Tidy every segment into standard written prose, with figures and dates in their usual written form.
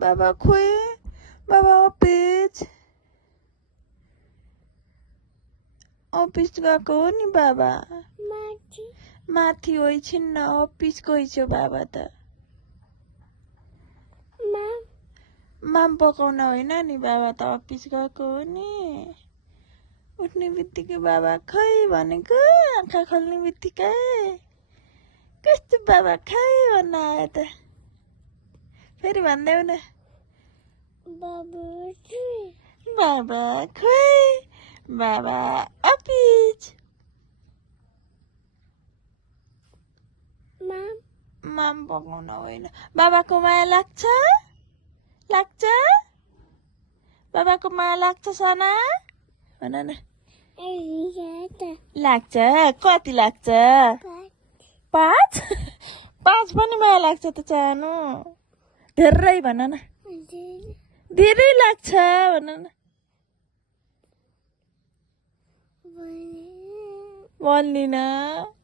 बाबा खोए बाबा अफिस गएको हो नि बाबा माथि होइछिन् न अफिस गइछौ बाबा त माम पकाउन होइन नि बाबा त अफिस गएको हो नि उठ्ने बित्तिकै बाबा खै भनेको आँखा खोल्ने बित्तिकै कस्तो बाबा खै भन्न आयो त फेरि भन्दैउ न बाबा खोइ बाबा अफिस माम पकाउन होइन बाबाको माया लाग्छ बाबाको माया लाग्छ सना भन न लाग्छ कति लाग्छ 5 पनि माया लाग्छ त चाहनु धेरै भन न धेरै लाग्छ भन न भन्दिन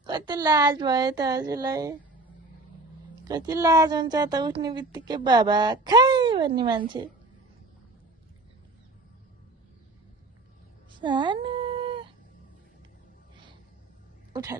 कति लाज भयो त हजुरलाई कति लाज हुन्छ त उठ्ने बित्तिकै बाबा खाइ भन्ने मान्छे सानो उठा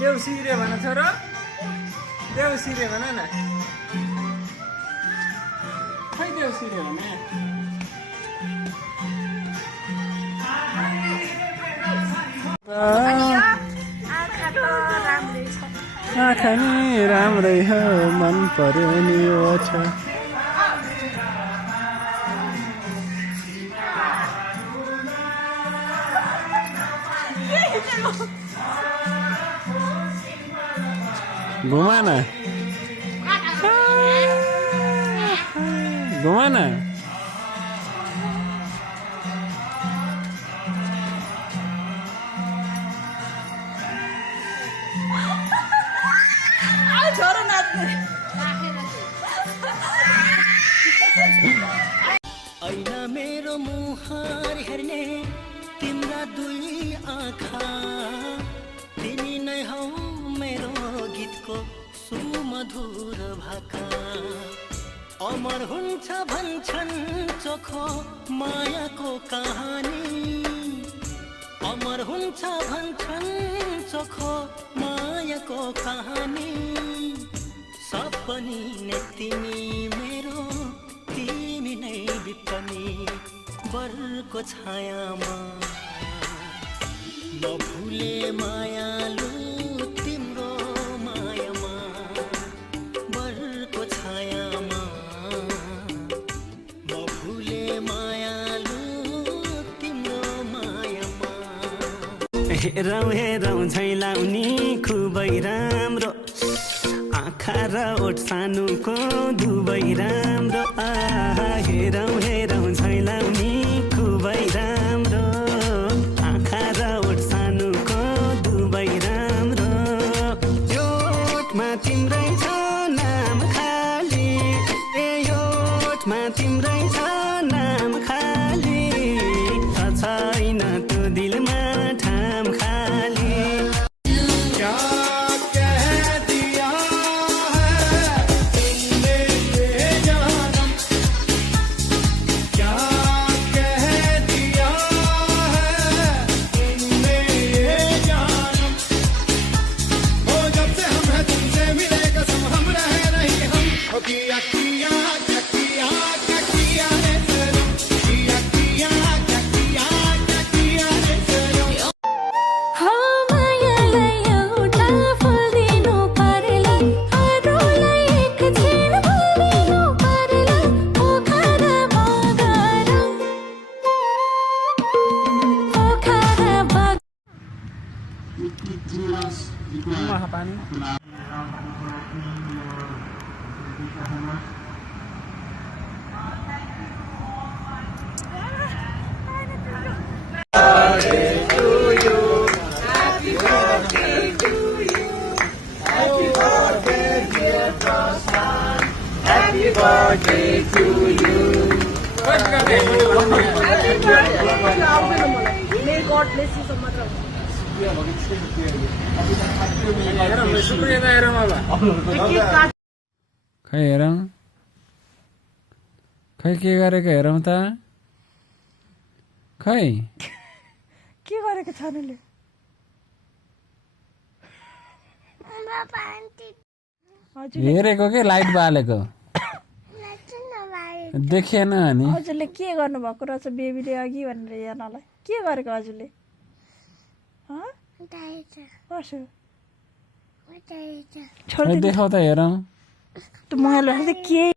देउसिरे भन छोरो देउसिरे भन न खै देउसिरे भने आँखा नि राम्रै हो मन पर्यो नि ओछा घुमा न छोरो नाच्ने ऐना मेरो मुहार हेर्ने तिम्रा दुई आँखा तिमी नै हौ मेरो गीतको सुमधुर भाका अमर हुन्छ भन्छन् चोखो मायाको कहानी अमर हुन्छ भन्छन् चोखो मायाको कहानी सपनी नै तिमी मेरो तिमी नै विपनी बरको छायामा नभुले मायालु तिम्रो मायामा बरको छायामा नभुले मायालु तिम्रो मायामा हेरौँ झैलाउनी खुबै राम्रो आँखा र ओठ सानुको दुवै राम्रो हेरौँ झैलाउनी खुबै राम्रो आँखा र ओठ सानुको दुवै राम्रो यो ओठमा तिम्रै छ नाम खाली यो ओठमा तिम्रै छ नाम खाली छैन त्यो दिलमा ठाम खाली क्या कह दिया है तुमने ये पानी खै हेरौँ खै के गरेको हेरौँ त खै के गरेको छानुले हेरेको के लाइट बालेको देखिएन अनि हजुरले के गर्नुभएको रहेछ बेबीले अघि भनेर हेर्नलाई के गरेको हजुरले देखाउ त हेरौँ त मोबाइल के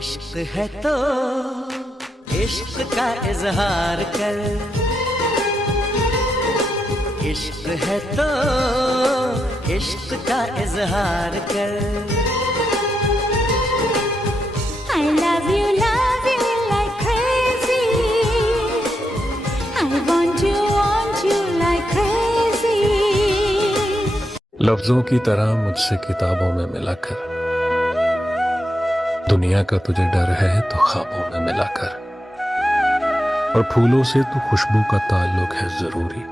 इश्क है तो इश्क का इजहार कर इश्क है तो इश्क का इजहार कर I love you like crazy I want you like crazy लफ्जों की तरह मुझसे किताबों में मिला कर दुनिया का तुझे डर है तो ख्वाबों में मिला कर और फूलों से तो खुशबू का ताल्लुक है जरूरी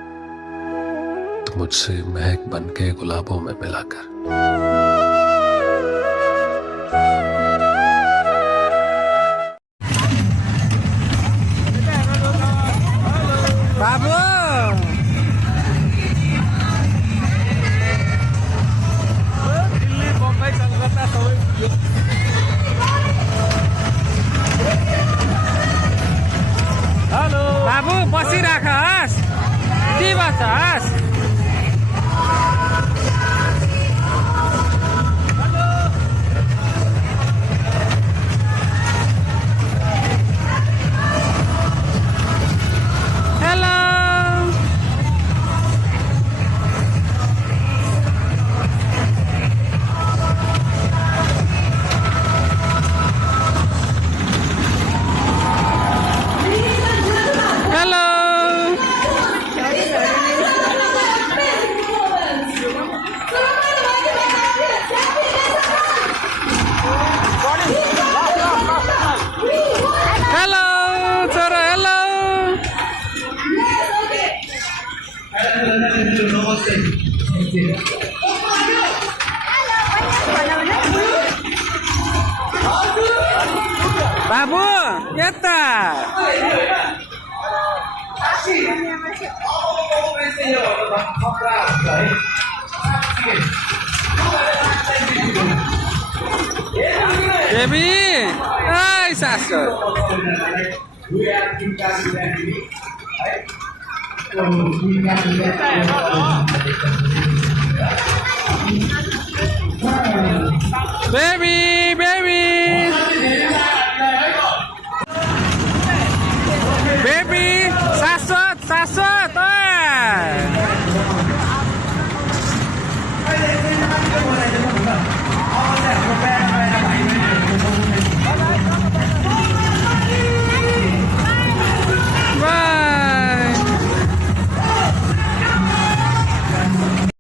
तो मुझसे महक बन के गुलाबों में मिला कर बाबु दिल्ली बम्बई कलकत्ता सबै हेलो बाबु बसिराखस् के बस्छस् हेलो बाबु यता बेबी ai सासु